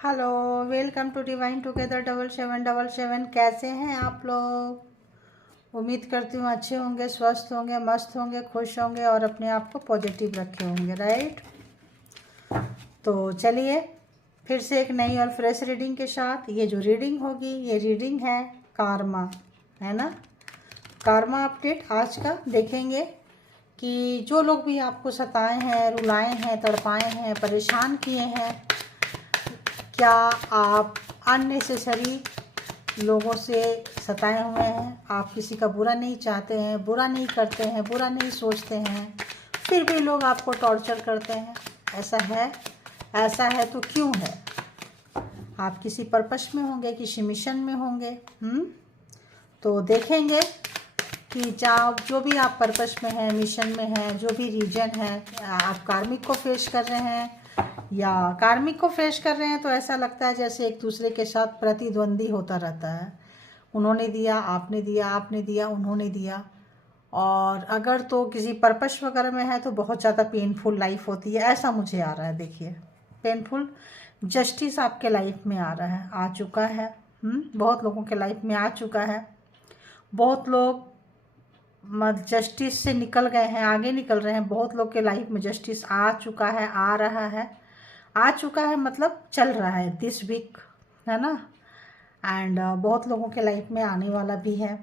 Hello, welcome to divine together 7777। कैसे हैं आप लोग? उम्मीद करती हूँ अच्छे होंगे, स्वस्थ होंगे, मस्त होंगे, खुश होंगे और अपने आप को पॉजिटिव रखे होंगे। राइट। तो चलिए फिर से एक नई और फ्रेश रीडिंग के साथ। ये जो रीडिंग होगी ये रीडिंग है कार्मा, है ना। कार्मा अपडेट आज का देखेंगे कि जो लोग भी आपको सताए हैं, रुलाए हैं, तड़पाए हैं, परेशान किए हैं, क्या आप अननेसेसरी लोगों से सताए हुए हैं, आप किसी का बुरा नहीं चाहते हैं, बुरा नहीं करते हैं, बुरा नहीं सोचते हैं, फिर भी लोग आपको टॉर्चर करते हैं। ऐसा है? ऐसा है तो क्यों है? आप किसी पर्पस में होंगे, किसी मिशन में होंगे। तो देखेंगे कि जो भी आप पर्पस में हैं, मिशन में हैं, जो भी रीजन है, आप कार्मिक को फेस कर रहे हैं या कार्मिक को फेस कर रहे हैं, तो ऐसा लगता है जैसे एक दूसरे के साथ प्रतिद्वंदी होता रहता है। उन्होंने दिया, आपने दिया, आपने दिया, उन्होंने दिया। और अगर तो किसी पर्पस वगैरह में है तो बहुत ज़्यादा पेनफुल लाइफ होती है, ऐसा मुझे आ रहा है। देखिए, पेनफुल जस्टिस आपके लाइफ में आ रहा है, आ चुका है। बहुत लोगों के लाइफ में आ चुका है। बहुत लोग जस्टिस से निकल गए हैं, आगे निकल रहे हैं। बहुत लोग के लाइफ में जस्टिस आ चुका है, आ रहा है। आ चुका है मतलब चल रहा है दिस वीक, है ना। एंड बहुत लोगों के लाइफ में आने वाला भी है।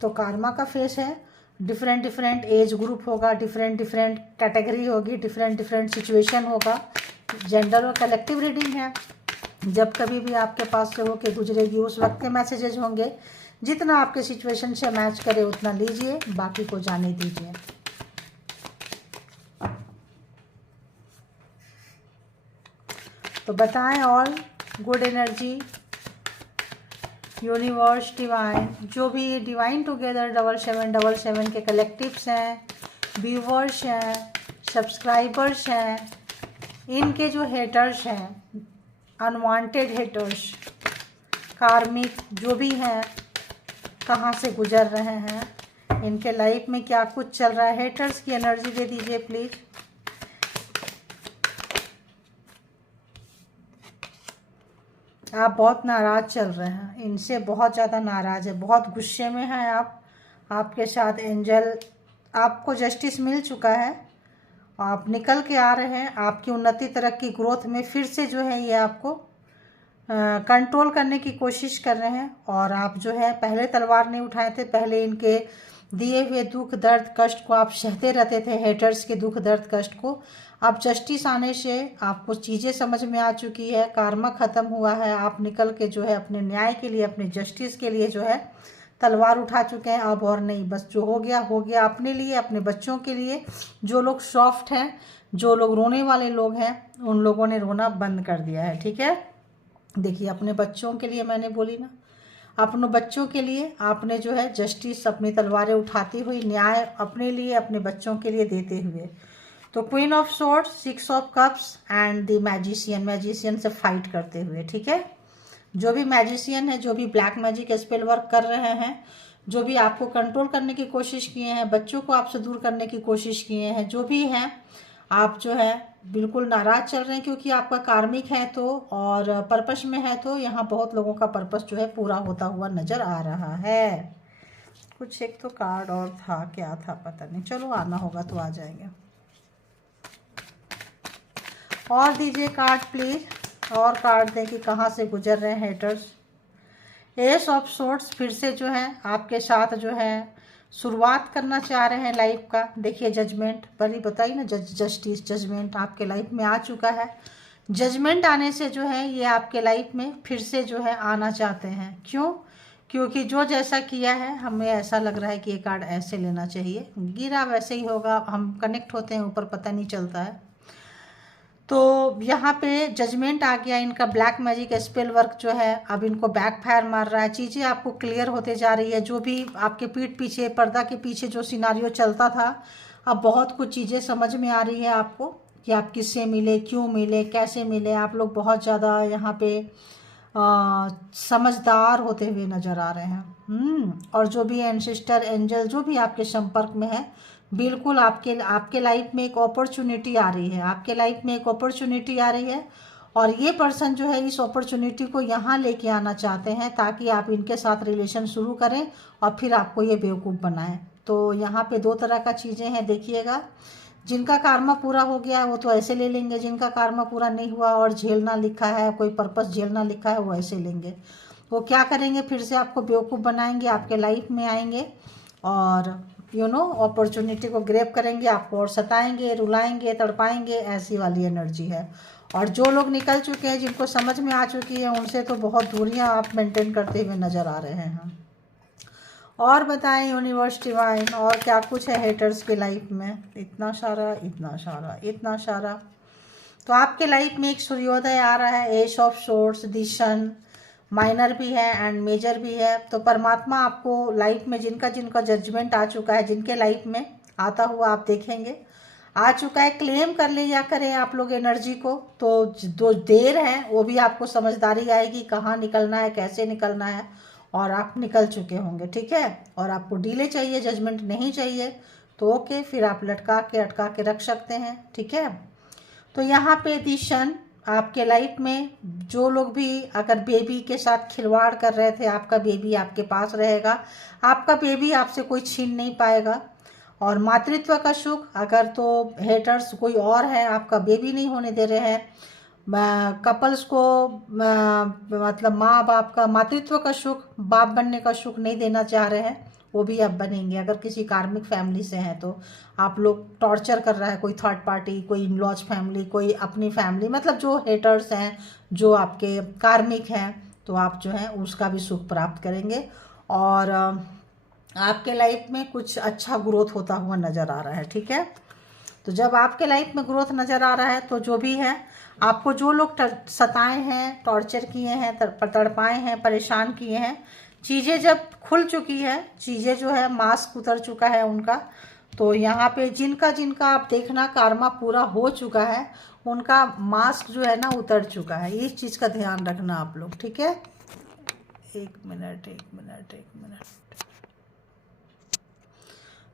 तो कार्मा का फेस है। डिफरेंट डिफरेंट एज ग्रुप होगा, डिफरेंट डिफरेंट कैटेगरी होगी, डिफरेंट डिफरेंट सिचुएशन होगा। जेंडर और कलेक्टिव रीडिंग है। जब कभी भी आपके पास से होके गुजरेगी उस वक्त के मैसेजेस होंगे। जितना आपके सिचुएशन से मैच करे उतना लीजिए, बाकी को जाने दीजिए। तो बताएं all good energy, universe, divine, जो भी ये डिवाइन टुगेदर 7777 के कलेक्टिव्स हैं, व्यूवर्स हैं, सब्सक्राइबर्स हैं, इनके जो हेटर्स हैं, अनवांटेड हेटर्स, कार्मिक जो भी हैं, कहाँ से गुजर रहे हैं, इनके लाइफ में क्या कुछ चल रहा है। हेटर्स की एनर्जी दे दीजिए प्लीज़। आप बहुत नाराज़ चल रहे हैं, इनसे बहुत ज़्यादा नाराज़ है, बहुत गुस्से में हैं आप। आपके साथ एंजल, आपको जस्टिस मिल चुका है, आप निकल के आ रहे हैं। आपकी उन्नति, तरक्की, ग्रोथ में फिर से जो है ये आपको कंट्रोल करने की कोशिश कर रहे हैं। और आप जो है पहले तलवार नहीं उठाए थे, पहले इनके दिए हुए दुख दर्द कष्ट को आप सहते रहते थे, हेटर्स के दुख दर्द कष्ट को। अब जस्टिस आने से आपको चीज़ें समझ में आ चुकी है, कार्मा ख़त्म हुआ है, आप निकल के जो है अपने न्याय के लिए, अपने जस्टिस के लिए जो है तलवार उठा चुके हैं। अब और नहीं, बस जो हो गया हो गया। अपने लिए, अपने बच्चों के लिए, जो लोग सॉफ्ट हैं, जो लोग रोने वाले लोग हैं, उन लोगों ने रोना बंद कर दिया है। ठीक है। देखिए, अपने बच्चों के लिए मैंने बोली ना, अपने बच्चों के लिए आपने जो है जस्टिस, अपनी तलवारें उठाती हुई, न्याय अपने लिए, अपने बच्चों के लिए देते हुए। तो queen of swords, 6 of cups and the magician, magician से फाइट करते हुए। ठीक है। जो भी मैजिशियन है, जो भी ब्लैक मैजिक स्पेल वर्क कर रहे हैं, जो भी आपको कंट्रोल करने की कोशिश किए हैं, बच्चों को आपसे दूर करने की कोशिश किए हैं, जो भी हैं, आप जो है बिल्कुल नाराज चल रहे हैं, क्योंकि आपका कार्मिक है तो, और पर्पस में है तो यहाँ बहुत लोगों का पर्पस जो है पूरा होता हुआ नजर आ रहा है। कुछ एक तो कार्ड और था, क्या था पता नहीं, चलो आना होगा तो आ जाएंगे। और दीजिए कार्ड प्लीज, और कार्ड दें कि कहाँ से गुजर रहे हैं हेटर्स। एस ऑफ सोर्ड्स फिर से जो है आपके साथ जो है शुरुआत करना चाह रहे हैं लाइफ का। देखिए, जजमेंट बड़ी बताई ना, जस्टिस, जजमेंट आपके लाइफ में आ चुका है। जजमेंट आने से जो है ये आपके लाइफ में फिर से जो है आना चाहते हैं। क्यों? क्योंकि जो जैसा किया है, हमें ऐसा लग रहा है कि ये कार्ड ऐसे लेना चाहिए, गिरा वैसे ही होगा। हम कनेक्ट होते हैं ऊपर, पता नहीं चलता है। तो यहाँ पे जजमेंट आ गया। इनका ब्लैक मैजिक स्पेल वर्क जो है अब इनको बैकफायर मार रहा है। चीज़ें आपको क्लियर होते जा रही है। जो भी आपके पीठ पीछे, पर्दा के पीछे जो सिनारियो चलता था, अब बहुत कुछ चीज़ें समझ में आ रही है आपको कि आप किससे मिले, क्यों मिले, कैसे मिले। आप लोग बहुत ज़्यादा यहाँ पे समझदार होते हुए नज़र आ रहे हैं। और जो भी एंसेस्टर, एंजल जो भी आपके संपर्क में है, बिल्कुल आपके लाइफ में एक अपॉर्चुनिटी आ रही है, आपके लाइफ में एक अपॉर्चुनिटी आ रही है। और ये पर्सन जो है इस अपॉर्चुनिटी को यहाँ लेके आना चाहते हैं ताकि आप इनके साथ रिलेशन शुरू करें और फिर आपको ये बेवकूफ़ बनाएं। तो यहाँ पे दो तरह का चीज़ें हैं, देखिएगा। जिनका कार्मा पूरा हो गया है वो तो ऐसे ले लेंगे, जिनका कार्मा पूरा नहीं हुआ और झेलना लिखा है, कोई पर्पस झेलना लिखा है, वो ऐसे लेंगे। वो क्या करेंगे, फिर से आपको बेवकूफ़ बनाएंगे, आपके लाइफ में आएंगे और अपॉर्चुनिटी को ग्रैब करेंगे, आपको और सताएंगे, रुलाएंगे, तड़पाएंगे। ऐसी वाली एनर्जी है। और जो लोग निकल चुके हैं, जिनको समझ में आ चुकी है, उनसे तो बहुत दूरियां आप मेंटेन करते हुए नज़र आ रहे हैं। और बताएं यूनिवर्स डिवाइन, और क्या कुछ है हेटर्स के लाइफ में? इतना सारा, इतना सारा, इतना सारा। तो आपके लाइफ में एक सूर्योदय आ रहा है, ace of swords, the sun, minor भी है एंड मेजर भी है। तो परमात्मा आपको लाइफ में जिनका जिनका जजमेंट आ चुका है, जिनके लाइफ में आता हुआ आप देखेंगे आ चुका है, क्लेम कर लिया करें आप लोग एनर्जी को। तो जो देर है वो भी आपको समझदारी आएगी, कहाँ निकलना है, कैसे निकलना है, और आप निकल चुके होंगे, ठीक है। और आपको डीले चाहिए, जजमेंट नहीं चाहिए, तो ओके, फिर आप लटका के अटका के रख सकते हैं, ठीक है। तो यहाँ पे दिशन आपके लाइफ में जो लोग भी अगर बेबी के साथ खिलवाड़ कर रहे थे, आपका बेबी आपके पास रहेगा, आपका बेबी आपसे कोई छीन नहीं पाएगा। और मातृत्व का सुख, अगर तो हेटर्स कोई और है, आपका बेबी नहीं होने दे रहे हैं, कपल्स को मतलब माँ बाप का मातृत्व का सुख, बाप बनने का सुख नहीं देना चाह रहे हैं, वो भी अब बनेंगे। अगर किसी कार्मिक फैमिली से हैं तो आप लोग टॉर्चर कर रहा है कोई थर्ड पार्टी, कोई इन लॉज फैमिली, कोई अपनी फैमिली, मतलब जो हेटर्स हैं, जो आपके कार्मिक हैं, तो आप जो है उसका भी सुख प्राप्त करेंगे। और आपके लाइफ में कुछ अच्छा ग्रोथ होता हुआ नज़र आ रहा है, ठीक है। तो जब आपके लाइफ में ग्रोथ नज़र आ रहा है, तो जो भी है, आपको जो लोग सताए हैं, टॉर्चर किए हैं, तड़पाए हैं, परेशान किए हैं, चीज़ें जब खुल चुकी है, चीज़ें जो है मास्क उतर चुका है उनका, तो यहाँ पे जिनका जिनका आप देखना कार्मा पूरा हो चुका है, उनका मास्क जो है ना उतर चुका है। इस चीज़ का ध्यान रखना आप लोग, ठीक है। एक मिनट।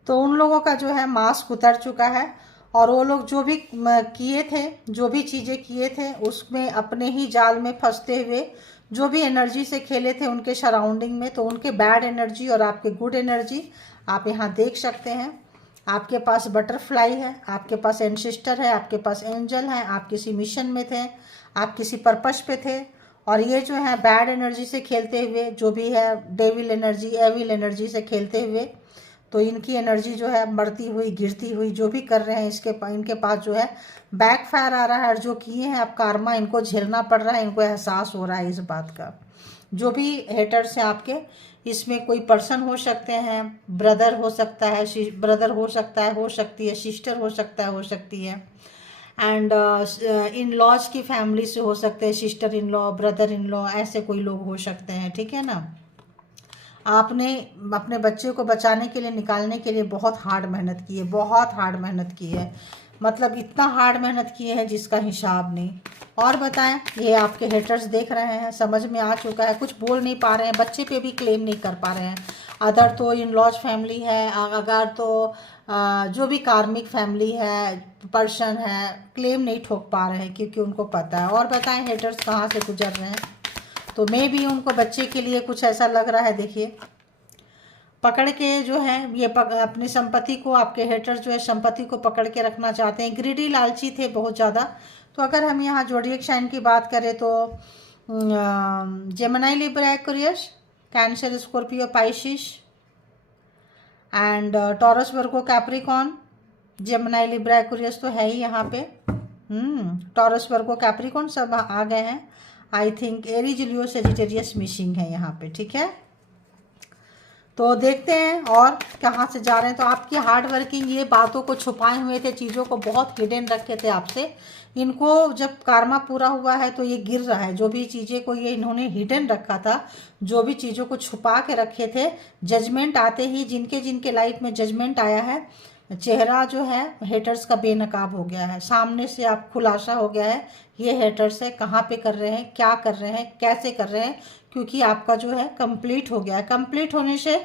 तो उन लोगों का जो है मास्क उतर चुका है, और वो लोग जो भी किए थे, जो भी चीज़ें किए थे, उसमें अपने ही जाल में फंसते हुए जो भी एनर्जी से खेले थे उनके सराउंडिंग में, तो उनके बैड एनर्जी और आपके गुड एनर्जी आप यहाँ देख सकते हैं। आपके पास बटरफ्लाई है, आपके पास एंसेस्टर है, आपके पास एंजल है, आप किसी मिशन में थे, आप किसी पर्पस पे थे, और ये जो है बैड एनर्जी से खेलते हुए, जो भी है डेविल एनर्जी, एविल एनर्जी से खेलते हुए, तो इनकी एनर्जी जो है मरती हुई, गिरती हुई, जो भी कर रहे हैं, इनके पास जो है बैकफायर आ रहा है, और जो किए हैं अब कार्मा इनको झेलना पड़ रहा है, इनको एहसास हो रहा है इस बात का। जो भी हेटर्स हैं आपके, इसमें कोई पर्सन हो सकते हैं, ब्रदर हो सकता है, हो सकती है, सिस्टर हो सकता है, हो सकती है, एंड इन लॉज की फैमिली से हो सकते हैं, sister in law, brother in law, ऐसे कोई लोग हो सकते हैं, ठीक है ना। आपने अपने बच्चे को बचाने के लिए, निकालने के लिए बहुत हार्ड मेहनत की है, बहुत हार्ड मेहनत की है, मतलब इतना हार्ड मेहनत किए हैं जिसका हिसाब नहीं। और बताएं, ये आपके हेटर्स देख रहे हैं, समझ में आ चुका है, कुछ बोल नहीं पा रहे हैं, बच्चे पे भी क्लेम नहीं कर पा रहे हैं। अदर तो इन लॉज फैमिली है, अगर तो जो भी कार्मिक फैमिली है, पर्सन है, क्लेम नहीं ठोक पा रहे हैं क्योंकि उनको पता है। और बताएं हेटर्स कहाँ से गुजर रहे हैं, तो मे भी उनको बच्चे के लिए कुछ ऐसा लग रहा है। देखिए, पकड़ के जो है ये अपनी संपत्ति को, आपके हेटर्स जो है संपत्ति को पकड़ के रखना चाहते हैं, ग्रीडी, लालची थे बहुत ज़्यादा। तो अगर हम यहाँ ज़ोडिएक साइन की बात करें तो Gemini, Libra, Aquarius, cancer, Scorpio, Pisces and taurus, Virgo, Capricorn. Gemini, Libra, Aquarius तो है ही यहाँ पे, टॉरस, वर्गो, कैप्रिकॉन सब आ गए हैं। I think Aries, Leo, Sagittarius missing है यहाँ पे, ठीक है। तो देखते हैं और कहाँ से जा रहे हैं। तो आपकी हार्ड वर्किंग, ये बातों को छुपाए हुए थे, चीज़ों को बहुत हिडन रखे थे आपसे, इनको जब कार्मा पूरा हुआ है तो ये गिर रहा है। जो भी चीज़ें को ये इन्होंने हिडन रखा था, जो भी चीज़ों को छुपा के रखे थे, जजमेंट आते ही जिनके जिनके लाइफ में जजमेंट आया है, चेहरा जो है हेटर्स का बेनकाब हो गया है, सामने से आप खुलासा हो गया है ये हेटर्स है, कहाँ पे कर रहे हैं, क्या कर रहे हैं, कैसे कर रहे हैं, क्योंकि आपका जो है कंप्लीट हो गया है। कंप्लीट होने से,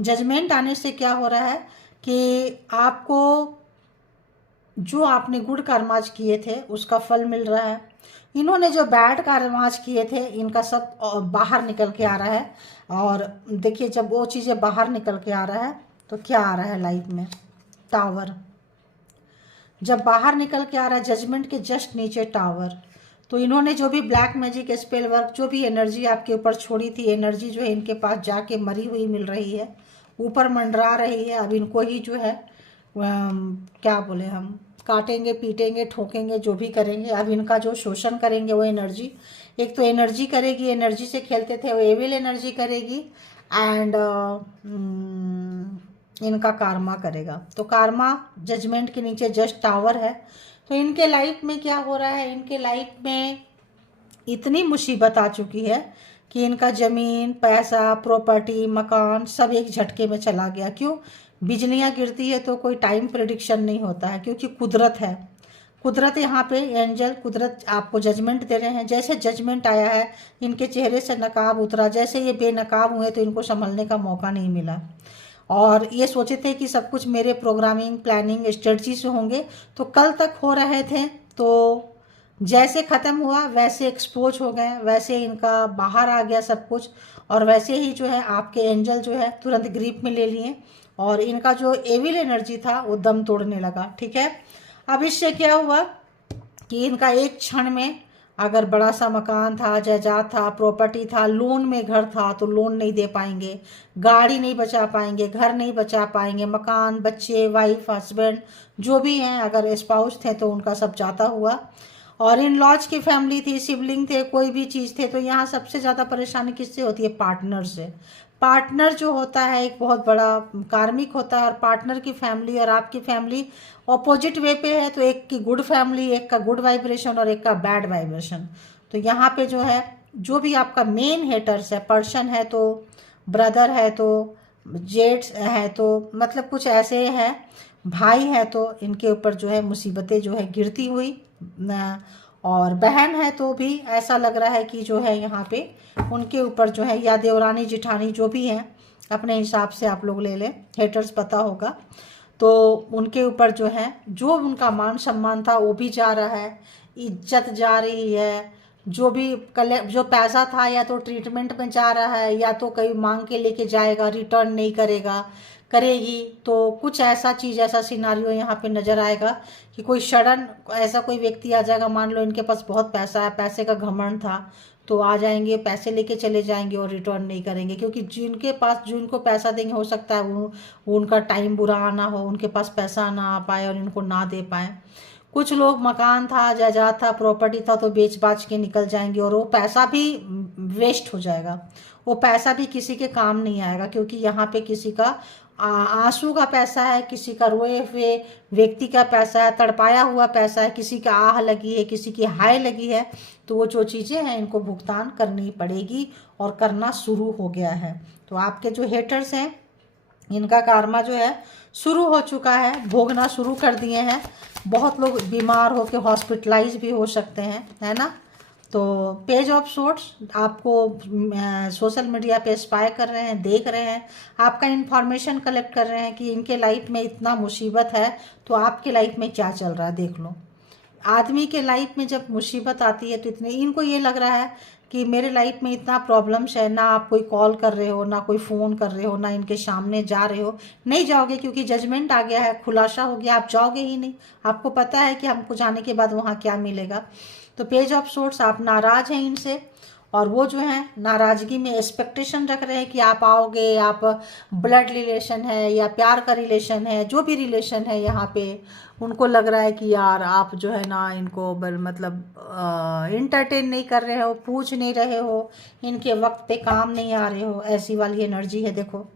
जजमेंट आने से क्या हो रहा है कि आपको जो आपने गुड कर्माज किए थे उसका फल मिल रहा है, इन्होंने जो बैड कार्य आज किए थे इनका सब बाहर निकल के आ रहा है। और देखिए जब वो चीज़ें बाहर निकल के आ रहा है तो क्या आ रहा है लाइफ में, टावर। जब बाहर निकल के आ रहा है जजमेंट के जस्ट नीचे टावर, तो इन्होंने जो भी ब्लैक मैजिक स्पेल वर्क जो भी एनर्जी आपके ऊपर छोड़ी थी, एनर्जी जो है इनके पास जाके मरी हुई मिल रही है, ऊपर मंडरा रही है। अब इनको ही जो है क्या बोले हम, काटेंगे पीटेंगे ठोकेंगे जो भी करेंगे। अब इनका जो शोषण करेंगे वो एनर्जी, एक तो एनर्जी करेगी, एनर्जी से खेलते थे वो एविल एनर्जी करेगी, एंड इनका कार्मा करेगा। तो कार्मा जजमेंट के नीचे जस्ट टावर है। तो इनके लाइफ में क्या हो रहा है, इनके लाइफ में इतनी मुसीबत आ चुकी है कि इनका ज़मीन पैसा प्रॉपर्टी मकान सब एक झटके में चला गया। क्यों? बिजलियाँ गिरती है तो कोई टाइम प्रेडिक्शन नहीं होता है, क्योंकि कुदरत है। कुदरत यहाँ पे एंजल कुदरत आपको जजमेंट दे रहे हैं। जैसे जजमेंट आया है इनके चेहरे से नकाब उतरा, जैसे ये बेनकाब हुए तो इनको संभलने का मौका नहीं मिला। और ये सोचे थे कि सब कुछ मेरे प्रोग्रामिंग प्लानिंग स्ट्रेटजी से होंगे, तो कल तक हो रहे थे, तो जैसे ख़त्म हुआ वैसे एक्सपोज हो गए, वैसे इनका बाहर आ गया सब कुछ। और वैसे ही जो है आपके एंजल जो है तुरंत ग्रिप में ले लिए और इनका जो एविल एनर्जी था वो दम तोड़ने लगा। ठीक है, अब इससे क्या हुआ कि इनका एक क्षण में अगर बड़ा सा मकान था, जायदाद था, प्रॉपर्टी था, लोन में घर था तो लोन नहीं दे पाएंगे, गाड़ी नहीं बचा पाएंगे, घर नहीं बचा पाएंगे, मकान बच्चे वाइफ हस्बैंड जो भी हैं, अगर स्पाउस थे तो उनका सब जाता हुआ। और इन लॉज की फैमिली थी, सिबलिंग थे, कोई भी चीज़ थे। तो यहाँ सबसे ज़्यादा परेशानी किससे होती है? पार्टनर से। पार्टनर जो होता है एक बहुत बड़ा कार्मिक होता है, और पार्टनर की फैमिली और आपकी फैमिली ऑपोजिट वे पे है, तो एक की गुड फैमिली, एक का गुड वाइब्रेशन और एक का बैड वाइब्रेशन। तो यहाँ पे जो है जो भी आपका मेन हेटर्स है, पर्सन है तो ब्रदर है तो जेट्स है तो मतलब कुछ ऐसे है, भाई है तो इनके ऊपर जो है मुसीबतें जो है गिरती हुई, और बहन है तो भी ऐसा लग रहा है कि जो है यहाँ पे उनके ऊपर जो है, या देवरानी जिठानी जो भी हैं अपने हिसाब से आप लोग ले लें, हेटर्स पता होगा, तो उनके ऊपर जो है जो उनका मान सम्मान था वो भी जा रहा है, इज्जत जा रही है, जो भी जो पैसा था या तो ट्रीटमेंट में जा रहा है या तो कहीं मांग के लेके जाएगा, रिटर्न नहीं करेगी। तो कुछ ऐसा चीज़ ऐसा सिनारियो यहाँ पे नज़र आएगा कि कोई सडन ऐसा कोई व्यक्ति आ जाएगा। मान लो इनके पास बहुत पैसा है, पैसे का घमंड था, तो आ जाएंगे पैसे लेके चले जाएंगे और रिटर्न नहीं करेंगे, क्योंकि जिनके पास जिनको पैसा देंगे हो सकता है वो उनका टाइम बुरा आना हो, उनके पास पैसा ना आ पाए और इनको ना दे पाए। कुछ लोग मकान था जायदाद था प्रॉपर्टी था तो बेच बाच के निकल जाएंगे और वो पैसा भी वेस्ट हो जाएगा, वो पैसा भी किसी के काम नहीं आएगा, क्योंकि यहाँ पे किसी का आंसू का पैसा है, किसी का रोए हुए व्यक्ति का पैसा है, तड़पाया हुआ पैसा है, किसी का आह लगी है, किसी की हाय लगी है। तो वो जो चीज़ें हैं इनको भुगतान करनी पड़ेगी और करना शुरू हो गया है। तो आपके जो हेटर्स हैं इनका कार्मा जो है शुरू हो चुका है, भोगना शुरू कर दिए हैं। बहुत लोग बीमार होकर हॉस्पिटलाइज भी हो सकते हैं, है ना। तो पेज ऑफ सोर्ट्स आपको सोशल मीडिया पे स्पाई कर रहे हैं, देख रहे हैं, आपका इन्फॉर्मेशन कलेक्ट कर रहे हैं कि इनके लाइफ में इतना मुसीबत है, तो आपके लाइफ में क्या चल रहा है देख लो। आदमी के लाइफ में जब मुसीबत आती है तो इतने इनको ये लग रहा है कि मेरे लाइफ में इतना प्रॉब्लम्स है, ना आप कोई कॉल कर रहे हो, ना कोई फ़ोन कर रहे हो, ना इनके सामने जा रहे हो, नहीं जाओगे क्योंकि जजमेंट आ गया है, खुलासा हो गया, आप जाओगे ही नहीं। आपको पता है कि हमको जाने के बाद वहाँ क्या मिलेगा। तो पेज ऑफ सोर्ट्स आप नाराज़ हैं इनसे, और वो जो है नाराज़गी में एक्सपेक्टेशन रख रहे हैं कि आप आओगे, आप ब्लड रिलेशन है या प्यार का रिलेशन है, जो भी रिलेशन है यहाँ पे उनको लग रहा है कि यार आप जो है ना इनको मतलब इंटरटेन नहीं कर रहे हो, पूछ नहीं रहे हो, इनके वक्त पे काम नहीं आ रहे हो, ऐसी वाली एनर्जी है। देखो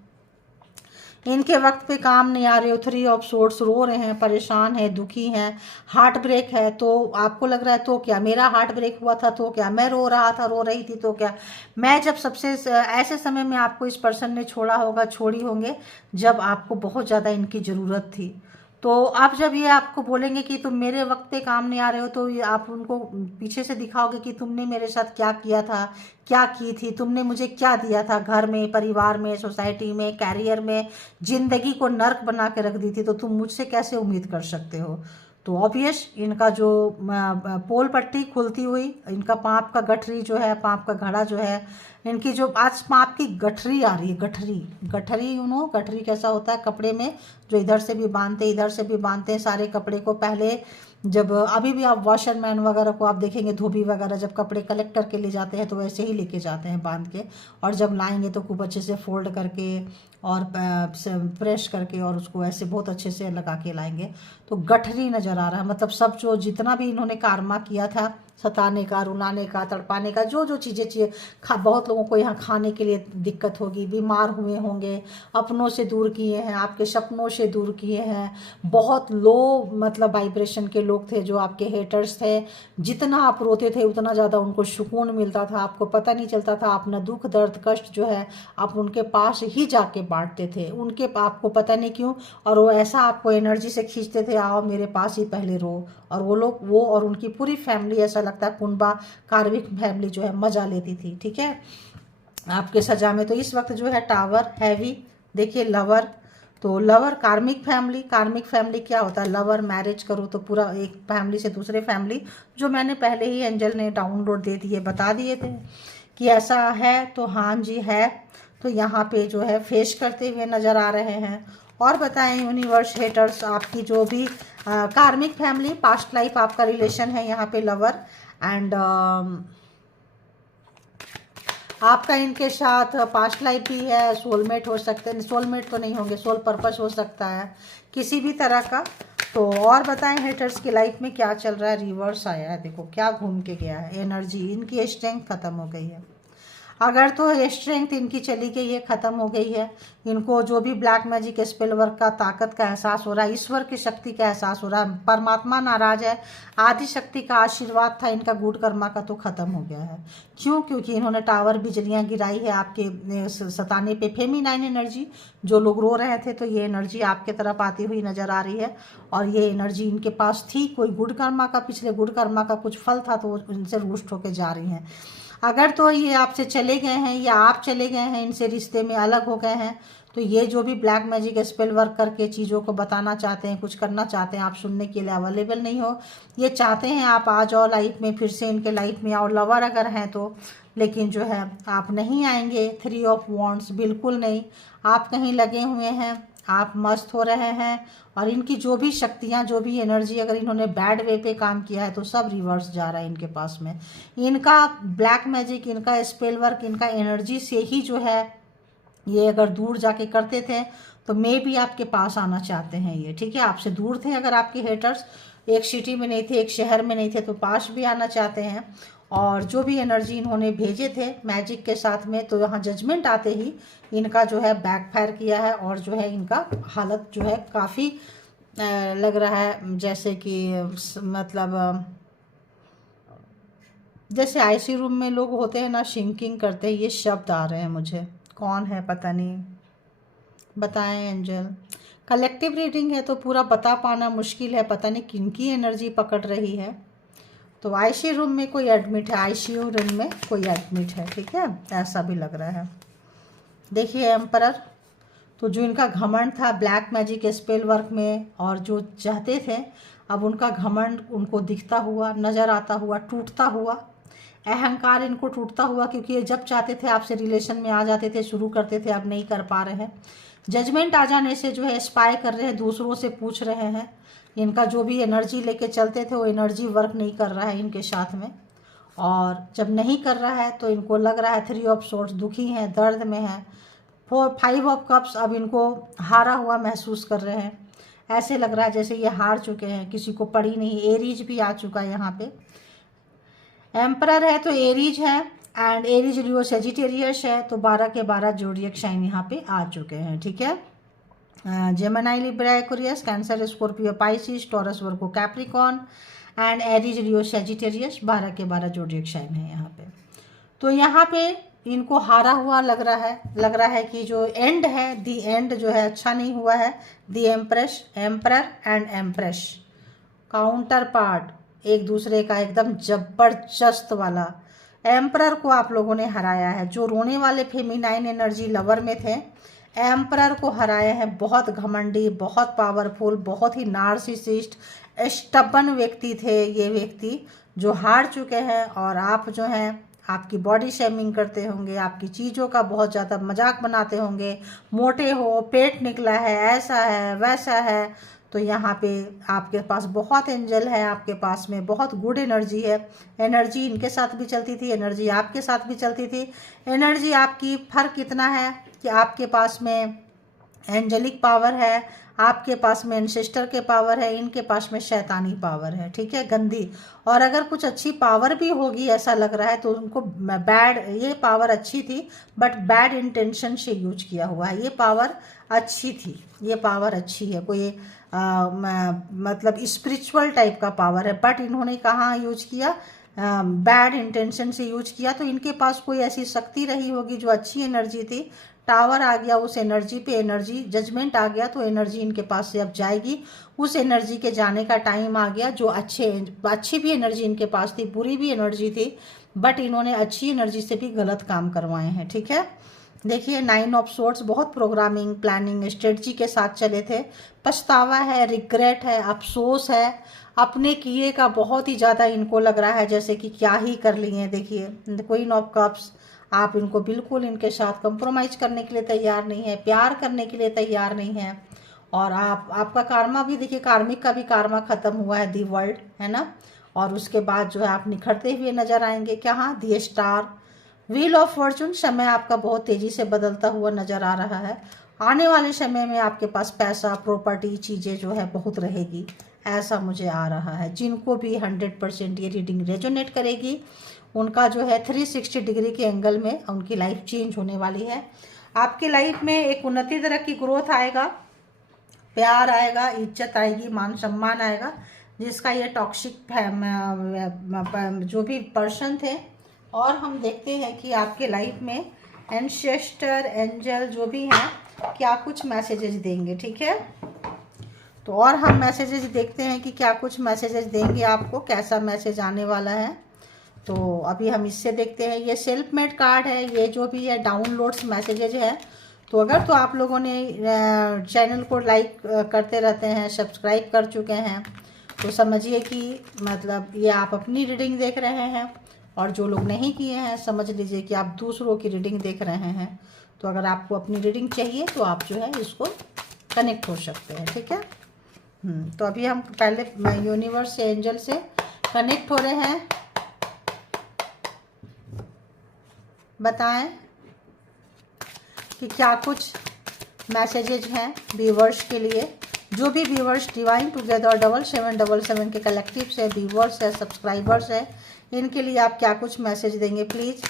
इनके वक्त पे काम नहीं आ रहे हो, 3 ऑफ सोर्ट्स, रो रहे हैं, परेशान है, दुखी हैं, हार्ट ब्रेक है। तो आपको लग रहा है तो क्या मेरा हार्ट ब्रेक हुआ था तो क्या, मैं रो रहा था रो रही थी तो क्या, मैं जब सबसे ऐसे समय में आपको इस पर्सन ने छोड़ा होगा, छोड़ी होंगे जब आपको बहुत ज़्यादा इनकी ज़रूरत थी। तो आप जब ये आपको बोलेंगे कि तुम मेरे वक्त पे काम नहीं आ रहे हो, तो ये आप उनको पीछे से दिखाओगे कि तुमने मेरे साथ क्या किया था, क्या की थी, तुमने मुझे क्या दिया था, घर में, परिवार में, सोसाइटी में, कैरियर में, जिंदगी को नर्क बना के रख दी थी, तो तुम मुझसे कैसे उम्मीद कर सकते हो। तो ऑब्वियस इनका जो पोल पट्टी खुलती हुई, इनका पाँप का गठरी जो है, पाँप का घड़ा जो है, इनकी जो आज पाँप की गठरी आ रही है, गठरी गठरी गठरी कैसा होता है कपड़े में, जो इधर से भी बांधते हैं इधर से भी बांधते हैं सारे कपड़े को। पहले जब अभी भी आप वॉशरमैन वगैरह को आप देखेंगे, धोबी वगैरह जब कपड़े कलेक्ट करके ले जाते हैं तो वैसे ही लेके जाते हैं बांध के, और जब लाएंगे तो खूब अच्छे से फोल्ड करके और प्रेस करके और उसको ऐसे बहुत अच्छे से लगा के लाएंगे। तो गठरी नज़र आ रहा है, मतलब सब जो जितना भी इन्होंने कारनामा किया था, सताने का, रुलाने का, तड़पाने का, जो जो चीज़ें चाहिए, बहुत लोगों को यहाँ खाने के लिए दिक्कत होगी, बीमार हुए होंगे, अपनों से दूर किए हैं, आपके सपनों से दूर किए हैं, बहुत लो मतलब वाइब्रेशन के लोग थे जो आपके हेटर्स थे। जितना आप रोते थे उतना ज़्यादा उनको सुकून मिलता था, आपको पता नहीं चलता था, अपना दुख दर्द कष्ट जो है आप उनके पास ही जाके बांटते थे, उनके आपको पता नहीं क्यों, और वो ऐसा आपको एनर्जी से खींचते थे, आओ मेरे पास ही पहले रो। और वो लोग, वो और उनकी पूरी फैमिली, ऐसा लगता है कुंबा कार्मिक फैमिली जो है मजा लेती थी, ठीक है, आपके सजा में। तो इस वक्त जो है टावर हैवी, देखिए लवर, तो लवर कार्मिक फैमिली क्या होता है, लवर मैरिज करो तो पूरा एक फैमिली से दूसरे फैमिली, जो मैंने पहले ही एंजल ने डाउनलोड दे दिए, बता दिए थे कि ऐसा है, तो हाँ जी है। तो यहाँ पे जो है फेस करते हुए नज़र आ रहे हैं। और बताएं यूनिवर्स हेटर्स, आपकी जो भी कार्मिक फैमिली, पास्ट लाइफ आपका रिलेशन है यहाँ पे लवर, एंड आपका इनके साथ पास्ट लाइफ भी है, सोलमेट हो सकते हैं, सोलमेट तो नहीं होंगे, सोल पर्पस हो सकता है किसी भी तरह का। तो और बताएं हेटर्स की लाइफ में क्या चल रहा है। रिवर्स आया है, देखो क्या घूम के गया है, एनर्जी इनकी स्ट्रेंथ खत्म हो गई है। अगर तो स्ट्रेंथ इनकी चली गई है, ख़त्म हो गई है, इनको जो भी ब्लैक मैजिक स्पेल वर्क का ताकत का एहसास हो रहा है, ईश्वर की शक्ति का एहसास हो रहा है, परमात्मा नाराज है, आदि शक्ति का आशीर्वाद था इनका गुड कर्मा का, तो ख़त्म हो गया है। क्यों? क्योंकि इन्होंने टावर बिजलियाँ गिराई है आपके सताने पे, फेमिनाइन एनर्जी, जो लोग रो रहे थे तो ये एनर्जी आपके तरफ आती हुई नज़र आ रही है, और ये एनर्जी इनके पास थी, कोई गुड कर्मा का, पिछले गुड कर्मा का कुछ फल था, तो इनसे रूस्ट होकर जा रही हैं। अगर तो ये आपसे चले गए हैं या आप चले गए हैं, इनसे रिश्ते में अलग हो गए हैं, तो ये जो भी ब्लैक मैजिक स्पेल वर्क करके चीज़ों को बताना चाहते हैं, कुछ करना चाहते हैं, आप सुनने के लिए अवेलेबल नहीं हो। ये चाहते हैं आप आ जाओ लाइफ में, फिर से इनके लाइफ में आओ, लवर अगर हैं तो, लेकिन जो है आप नहीं आएंगे। 3 ऑफ वॉन्ड्स बिल्कुल नहीं, आप कहीं लगे हुए हैं, आप मस्त हो रहे हैं, और इनकी जो भी शक्तियाँ, जो भी एनर्जी, अगर इन्होंने बैड वे पे काम किया है तो सब रिवर्स जा रहा है इनके पास में। इनका ब्लैक मैजिक, इनका स्पेल वर्क, इनका एनर्जी से ही जो है, ये अगर दूर जाके करते थे तो मे भी आपके पास आना चाहते हैं ये, ठीक है, आपसे दूर थे अगर आपके हेटर्स, एक सिटी में नहीं थे, एक शहर में नहीं थे, तो पास भी आना चाहते हैं। और जो भी एनर्जी इन्होंने भेजे थे मैजिक के साथ में, तो यहाँ जजमेंट आते ही इनका जो है बैकफायर किया है, और जो है इनका हालत जो है काफ़ी लग रहा है जैसे कि मतलब जैसे आईसी रूम में लोग होते हैं ना, शिंकिंग करते हैं, ये शब्द आ रहे हैं मुझे। कौन है पता नहीं, बताएं एंजल। कलेक्टिव रीडिंग है तो पूरा बता पाना मुश्किल है, पता नहीं किनकी एनर्जी पकड़ रही है। तो आईसी रूम में कोई एडमिट है, आईसीयू रूम में कोई एडमिट है, ठीक है, ऐसा भी लग रहा है। देखिए एम्परर, तो जो इनका घमंड था ब्लैक मैजिक स्पेल वर्क में, और जो चाहते थे, अब उनका घमंड उनको दिखता हुआ, नज़र आता हुआ, टूटता हुआ, अहंकार इनको टूटता हुआ, क्योंकि ये जब चाहते थे आपसे रिलेशन में आ जाते थे, शुरू करते थे, अब नहीं कर पा रहे हैं। जजमेंट आ जाने से जो है स्पाई कर रहे हैं, दूसरों से पूछ रहे हैं, इनका जो भी एनर्जी लेके चलते थे वो एनर्जी वर्क नहीं कर रहा है इनके साथ में, और जब नहीं कर रहा है तो इनको लग रहा है 3 ऑफ सोर्ट्स, दुखी हैं, दर्द में हैं। 5 ऑफ कप्स, अब इनको हारा हुआ महसूस कर रहे हैं, ऐसे लग रहा है जैसे ये हार चुके हैं, किसी को पड़ी नहीं। एरीज भी आ चुका है यहाँ पे, एम्परर है तो एरीज है, एंड एरीज लियो सेजिटेरियस है, तो 12 के 12 जोडियक साइन यहाँ पे आ चुके हैं, ठीक है। Gemini, Libra, Aquarius, cancer, Scorpio, Pisces, taurus, Virgo, Capricorn, and Aries Leo Sagittarius, 12 के 12 जोडियक साइन है यहाँ पे। तो यहाँ पे इनको हारा हुआ लग रहा है कि जो एंड है, दी एंड जो है अच्छा नहीं हुआ है। The empress, emperor and empress, counter part एक दूसरे का एकदम जबरदस्त वाला। एम्परर को आप लोगों ने हराया है, जो रोने वाले फेमिनाइन एनर्जी लवर में थे, एम्परर को हराया है। बहुत घमंडी, बहुत पावरफुल, बहुत ही नार्सिसिस्ट, स्टबन व्यक्ति थे ये व्यक्ति, जो हार चुके हैं। और आप जो हैं आपकी बॉडी शेमिंग करते होंगे, आपकी चीज़ों का बहुत ज़्यादा मजाक बनाते होंगे, मोटे हो, पेट निकला है, ऐसा है वैसा है। तो यहाँ पे आपके पास बहुत एंजल है, आपके पास में बहुत गुड एनर्जी है। एनर्जी इनके साथ भी चलती थी, एनर्जी आपके साथ भी चलती थी। एनर्जी आपकी फर्क इतना है कि आपके पास में एंजेलिक पावर है, आपके पास में एंसेस्टर के पावर है, इनके पास में शैतानी पावर है, ठीक है, गंदी। और अगर कुछ अच्छी पावर भी होगी ऐसा लग रहा है तो उनको बैड, ये पावर अच्छी थी बट बैड इंटेंशन से यूज किया हुआ है। ये पावर अच्छी थी, ये पावर अच्छी है, कोई मतलब स्पिरिचुअल टाइप का पावर है, बट इन्होंने कहाँ यूज किया, बैड इंटेंशन से यूज किया। तो इनके पास कोई ऐसी शक्ति रही होगी जो अच्छी एनर्जी थी, टावर आ गया उस एनर्जी पे, एनर्जी जजमेंट आ गया, तो एनर्जी इनके पास से अब जाएगी। उस एनर्जी के जाने का टाइम आ गया। जो अच्छी भी एनर्जी इनके पास थी, बुरी भी एनर्जी थी, बट इन्होंने अच्छी एनर्जी से भी गलत काम करवाए हैं, ठीक है। देखिए 9 ऑफ सोर्ड्स, बहुत प्रोग्रामिंग, प्लानिंग, स्ट्रेटजी के साथ चले थे। पछतावा है, रिग्रेट है, अफसोस है, अपने किए का बहुत ही ज़्यादा इनको लग रहा है जैसे कि क्या ही कर लिए। देखिए क्वीन ऑफ कप्स, आप इनको बिल्कुल इनके साथ कंप्रोमाइज करने के लिए तैयार नहीं है, प्यार करने के लिए तैयार नहीं है। और आपका कार्मा भी देखिए, कार्मिक का भी कार्मा खत्म हुआ है, दी वर्ल्ड है ना। और उसके बाद जो है आप निखरते हुए नजर आएंगे। क्या, हाँ, दी स्टार, व्हील ऑफ फॉर्चून, समय आपका बहुत तेजी से बदलता हुआ नजर आ रहा है। आने वाले समय में आपके पास पैसा, प्रॉपर्टी, चीज़ें जो है बहुत रहेगी, ऐसा मुझे आ रहा है। जिनको भी 100% ये रीडिंग रेजोनेट करेगी उनका जो है 360 डिग्री के एंगल में उनकी लाइफ चेंज होने वाली है। आपकी लाइफ में एक उन्नति तरह की ग्रोथ आएगा, प्यार आएगा, इज्जत आएगी, मान सम्मान आएगा। जिसका ये टॉक्सिक जो भी पर्सन थे। और हम देखते हैं कि आपके लाइफ में एंसेस्टर, एंजल जो भी हैं क्या कुछ मैसेजेस देंगे, ठीक है। तो और हम मैसेजेस देखते हैं कि क्या कुछ मैसेजेस देंगे आपको, कैसा मैसेज आने वाला है। तो अभी हम इससे देखते हैं। ये सेल्फ मेड कार्ड है, ये जो भी है डाउनलोड्स मैसेजेज है। तो अगर तो आप लोगों ने चैनल को लाइक करते रहते हैं, सब्सक्राइब कर चुके हैं, तो समझिए कि मतलब ये आप अपनी रीडिंग देख रहे हैं। और जो लोग नहीं किए हैं समझ लीजिए कि आप दूसरों की रीडिंग देख रहे हैं। तो अगर आपको अपनी रीडिंग चाहिए तो आप जो है इसको कनेक्ट हो सकते हैं, ठीक है। तो अभी हम पहले यूनिवर्स से, एंजल से कनेक्ट हो रहे हैं। बताएं कि क्या कुछ मैसेजेज हैं व्यूवर्स के लिए। जो भी व्यूवर्स डिवाइन टुगेदर 7777 के कलेक्टिव से व्यूवर्स है, सब्सक्राइबर्स है, इनके लिए आप क्या कुछ मैसेज देंगे प्लीज़।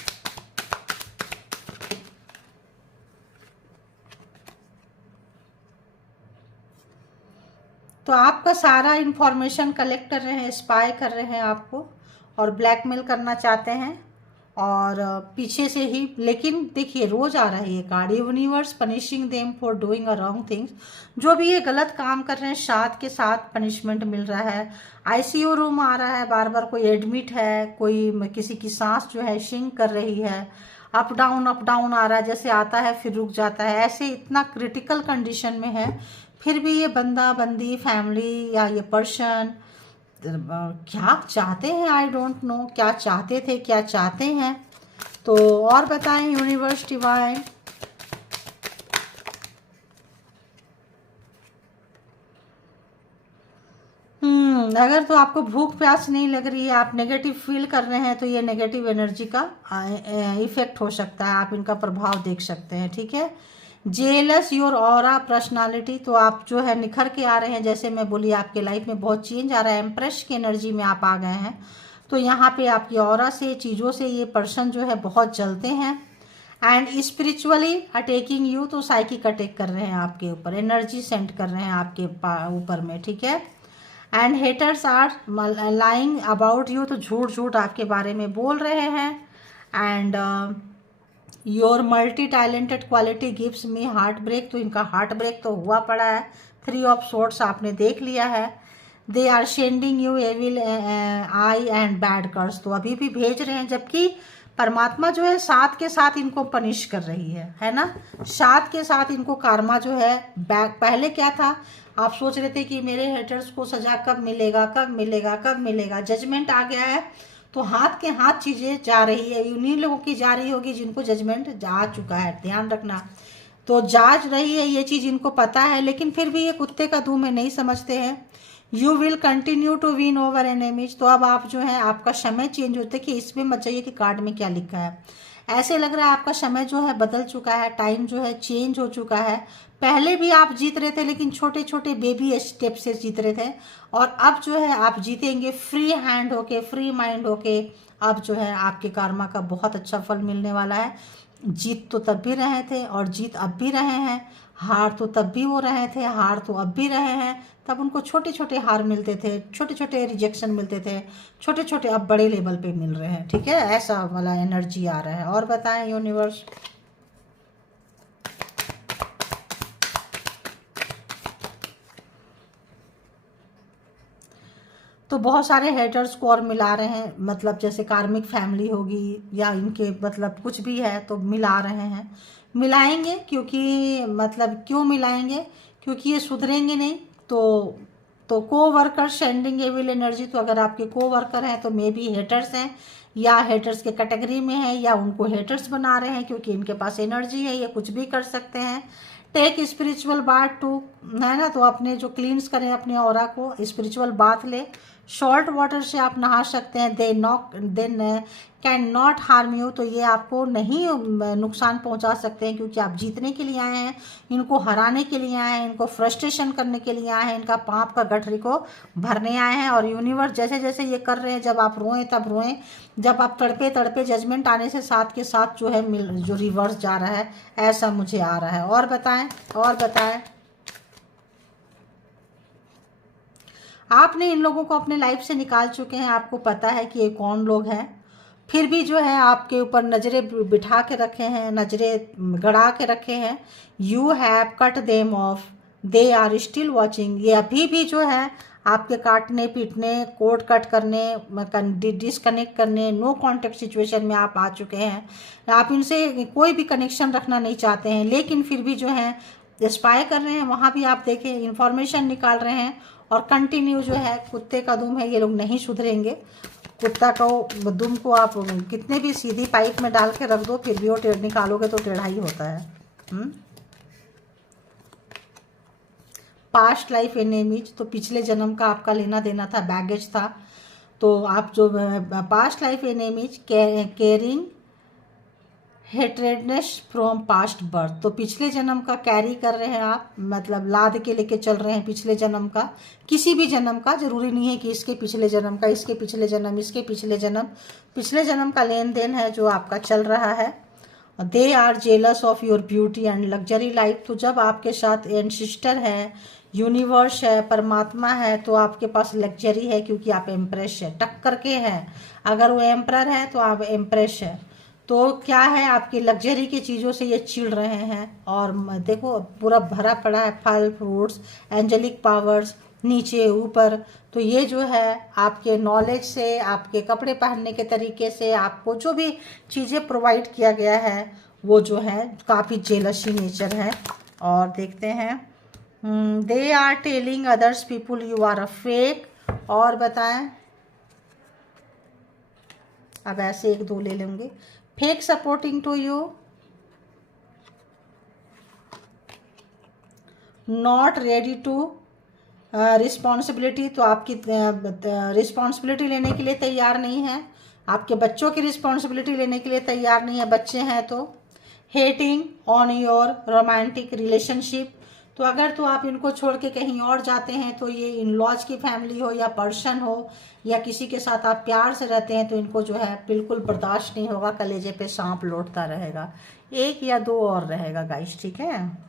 तो आपका सारा इंफॉर्मेशन कलेक्ट कर रहे हैं, स्पाई कर रहे हैं आपको, और ब्लैकमेल करना चाहते हैं। और पीछे से ही, लेकिन देखिए रोज आ रहा है ये card, universe punishing them for doing a wrong things. जो भी ये गलत काम कर रहे हैं साथ के साथ पनिशमेंट मिल रहा है। आईसीयू रूम आ रहा है, बार बार कोई एडमिट है, कोई किसी की सांस जो है शिंक कर रही है, अप डाउन आ रहा है, जैसे आता है फिर रुक जाता है, ऐसे इतना क्रिटिकल कंडीशन में है। फिर भी ये बंदा, बंदी, फैमिली या ये पर्सन क्या चाहते हैं, आई डोंट नो क्या चाहते थे, क्या चाहते हैं। तो और बताएं यूनिवर्स डिवाइन। अगर तो आपको भूख प्यास नहीं लग रही है, आप नेगेटिव फील कर रहे हैं, तो ये नेगेटिव एनर्जी का इफेक्ट हो सकता है, आप इनका प्रभाव देख सकते हैं, ठीक है। जेलस योर ऑरा पर्सनालिटी, तो आप जो है निखर के आ रहे हैं। जैसे मैं बोली आपके लाइफ में बहुत चेंज आ रहा है, एम्प्रेस की एनर्जी में आप आ गए हैं। तो यहाँ पे आपकी ऑरा से, चीज़ों से ये पर्सन जो है बहुत जलते हैं। एंड स्पिरिचुअली अटैकिंग यू, तो साइकिक अटैक कर रहे हैं आपके ऊपर, एनर्जी सेंड कर रहे हैं आपके ऊपर में, ठीक है। And haters are lying about you, तो झूठ झूठ आपके बारे में बोल रहे हैं। And your multi talented quality gives me heart break, तो इनका हार्ट ब्रेक तो हुआ पड़ा है। 3 ऑफ सोर्ड्स आपने देख लिया है। They are sending you evil eye and bad curse, तो अभी भी भेज रहे हैं, जबकि परमात्मा जो है साथ के साथ इनको पनिश कर रही है ना, साथ के साथ इनको कार्मा जो है बैक। पहले क्या था, आप सोच रहे थे कि मेरे हेटर्स को सजा कब मिलेगा, कब मिलेगा, कब मिलेगा, जजमेंट आ गया है तो हाथ के हाथ चीज़ें जा रही है, उन्हीं लोगों की जा रही होगी जिनको जजमेंट जा चुका है, ध्यान रखना। तो जांच रही है ये चीज़, इनको पता है, लेकिन फिर भी ये कुत्ते का दूं में नहीं समझते हैं। You will continue to win over enemies, तो अब आप जो है आपका समय चेंज होता है कि इसमें मत जाइए कि कार्ड में क्या लिखा है। ऐसे लग रहा है आपका समय जो है बदल चुका है, टाइम जो है चेंज हो चुका है। पहले भी आप जीत रहे थे लेकिन छोटे छोटे बेबी स्टेप से जीत रहे थे, और अब जो है आप जीतेंगे फ्री हैंड होके, फ्री माइंड होके। अब जो है आपके कर्मा का बहुत अच्छा फल मिलने वाला है। जीत तो तब भी रहे थे और जीत अब भी रहे हैं, हार तो तब भी वो रहे थे, हार तो अब भी रहे हैं। तब उनको छोटे छोटे हार मिलते थे, छोटे छोटे रिजेक्शन मिलते थे, छोटे छोटे अब बड़े लेवल पे मिल रहे हैं, ठीक है, ऐसा वाला एनर्जी आ रहा है। और बताएं यूनिवर्स। तो बहुत सारे हेटर्स को और मिला रहे हैं, मतलब जैसे कार्मिक फैमिली होगी या इनके मतलब कुछ भी है तो मिला रहे हैं, मिलाएंगे, क्योंकि मतलब क्यों मिलाएंगे, क्योंकि ये सुधरेंगे नहीं। तो को वर्कर सेंडिंग एविल एनर्जी, तो अगर आपके को वर्कर हैं तो मे बी हेटर्स हैं, या हेटर्स के कैटेगरी में है, या उनको हेटर्स बना रहे हैं, क्योंकि इनके पास एनर्जी है, ये कुछ भी कर सकते हैं। टेक स्पिरिचुअल बाथ टू, है ना, तो अपने जो क्लींस करें अपने ऑरा को, स्पिरिचुअल बाथ ले, सॉल्ट वाटर से आप नहा सकते हैं। Then can not harm you, तो ये आपको नहीं नुकसान पहुंचा सकते हैं, क्योंकि आप जीतने के लिए आए हैं, इनको हराने के लिए आए हैं, इनको फ्रस्ट्रेशन करने के लिए आए हैं, इनका पाप का गठरी को भरने आए हैं। और यूनिवर्स जैसे जैसे ये कर रहे हैं, जब आप रोएं तब रोएं, जब आप तड़पे तड़पे, जजमेंट आने से साथ के साथ जो है जो रिवर्स जा रहा है, ऐसा मुझे आ रहा है। और बताएं, और बताएं। आपने इन लोगों को अपने लाइफ से निकाल चुके हैं, आपको पता है कि ये कौन लोग हैं, फिर भी जो है आपके ऊपर नज़रें बिठा के रखे हैं, नज़रें गड़ा के रखे हैं। You have cut them off, they are still watching, ये अभी भी जो है आपके काटने पीटने, कोड कट करने, डिसकनेक्ट करने, नो कॉन्टेक्ट सिचुएशन में आप आ चुके हैं। आप इनसे कोई भी कनेक्शन रखना नहीं चाहते हैं, लेकिन फिर भी जो है स्पाई कर रहे हैं, वहाँ भी आप देखें इंफॉर्मेशन निकाल रहे हैं। और कंटिन्यू जो है कुत्ते का दुम है, ये लोग नहीं सुधरेंगे। कुत्ता को दुम को आप कितने भी सीधी पाइप में डाल के रख दो, फिर भी वो निकालोगे तो टेढ़ा ही होता है। पास्ट लाइफ एनिमीज, तो पिछले जन्म का आपका लेना देना था, बैगेज था, तो आप जो past life enemies carrying hatredness from past birth, तो पिछले जन्म का कैरी कर रहे हैं आप, मतलब लाद के लेके चल रहे हैं पिछले जन्म का, किसी भी जन्म का, जरूरी नहीं है कि इसके पिछले जन्म का, इसके पिछले जन्म, इसके पिछले जन्म का लेन देन है जो आपका चल रहा है। They are jealous of your beauty and luxury life, तो जब आपके साथ एंसिस्टर है, यूनिवर्स है, परमात्मा है, तो आपके पास लग्जरी है, क्योंकि आप एम्प्रेस है, टक्कर के हैं। अगर वो एम्प्रर है तो आप एम्प्रेस है, तो क्या है आपकी लग्जरी की चीज़ों से ये चिढ़ रहे हैं। और देखो पूरा भरा पड़ा है, फल फ्रूट्स, एंजेलिक पावर्स, नीचे ऊपर, तो ये जो है आपके नॉलेज से, आपके कपड़े पहनने के तरीके से, आपको जो भी चीज़ें प्रोवाइड किया गया है वो जो है काफ़ी जेलसी नेचर है। और देखते हैं, they are telling others people you are a fake. और बताएं, अब ऐसे एक दो ले लेंगे। Fake supporting to you, not ready to responsibility, तो आपकी रिस्पॉन्सिबिलिटी लेने के लिए तैयार नहीं है, आपके बच्चों की रिस्पॉन्सिबिलिटी लेने के लिए तैयार नहीं है, बच्चे हैं तो। Hating on your romantic relationship, तो अगर तो आप इनको छोड़ के कहीं और जाते हैं, तो ये इन लॉज की फैमिली हो या पर्सन हो या किसी के साथ आप प्यार से रहते हैं, तो इनको जो है बिल्कुल बर्दाश्त नहीं होगा, कलेजे पे सांप लौटता रहेगा। एक या दो और रहेगा गाइस, ठीक है।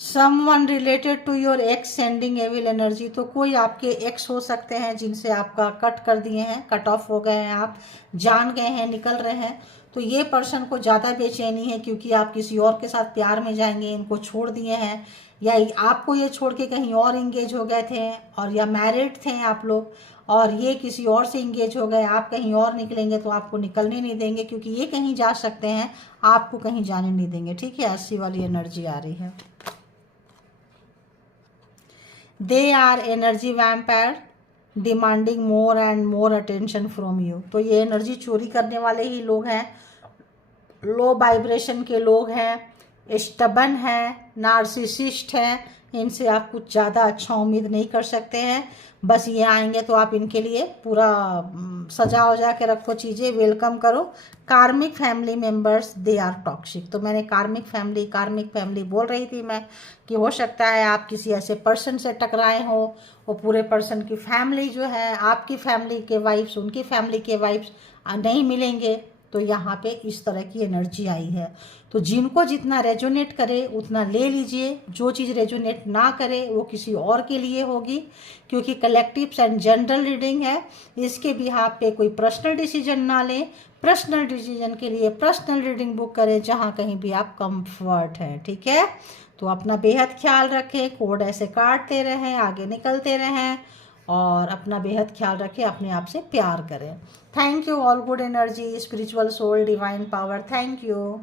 Someone related to your ex sending evil energy, तो कोई आपके एक्स हो सकते हैं जिनसे आपका कट कर दिए हैं, कट ऑफ हो गए हैं, आप जान गए हैं, निकल रहे हैं। तो ये पर्सन को ज़्यादा बेचैनी है, क्योंकि आप किसी और के साथ प्यार में जाएंगे, इनको छोड़ दिए हैं, या आपको ये छोड़ के कहीं और इंगेज हो गए थे, और या मैरिड थे आप लोग और ये किसी और से इंगेज हो गए, आप कहीं और निकलेंगे तो आपको निकलने नहीं देंगे, क्योंकि ये कहीं जा सकते हैं, आपको कहीं जाने नहीं देंगे। ठीक है, ऐसी वाली एनर्जी आ रही है। They are energy vampire demanding more and more attention from you. तो ये एनर्जी चोरी करने वाले ही लोग हैं, लो वाइब्रेशन के लोग हैं, स्टबन है, नार्सिसिस्ट है, इनसे आप कुछ ज़्यादा अच्छा उम्मीद नहीं कर सकते हैं। बस ये आएंगे तो आप इनके लिए पूरा सजा वजा के रखो चीज़ें, वेलकम करो। Karmic family members they are toxic. तो मैंने कार्मिक फैमिली बोल रही थी मैं कि हो सकता है आप किसी ऐसे पर्सन से टकराए हो, वो पूरे पर्सन की फैमिली जो है, आपकी फैमिली के वाइफ्स उनकी फैमिली के वाइफ्स नहीं मिलेंगे। तो यहाँ पे इस तरह की एनर्जी आई है। तो जिनको जितना रेजोनेट करे उतना ले लीजिए, जो चीज़ रेजोनेट ना करे वो किसी और के लिए होगी, क्योंकि कलेक्टिव्स एंड जनरल रीडिंग है। इसके बिहाफ पे कोई पर्सनल डिसीजन ना लें, पर्सनल डिसीजन के लिए पर्सनल रीडिंग बुक करें जहाँ कहीं भी आप कंफर्ट है। ठीक है, तो अपना बेहद ख्याल रखें, कोड ऐसे काटते रहें, आगे निकलते रहें, और अपना बेहद ख्याल रखें, अपने आप से प्यार करें। Thank you all good energy, spiritual soul, divine power, thank you.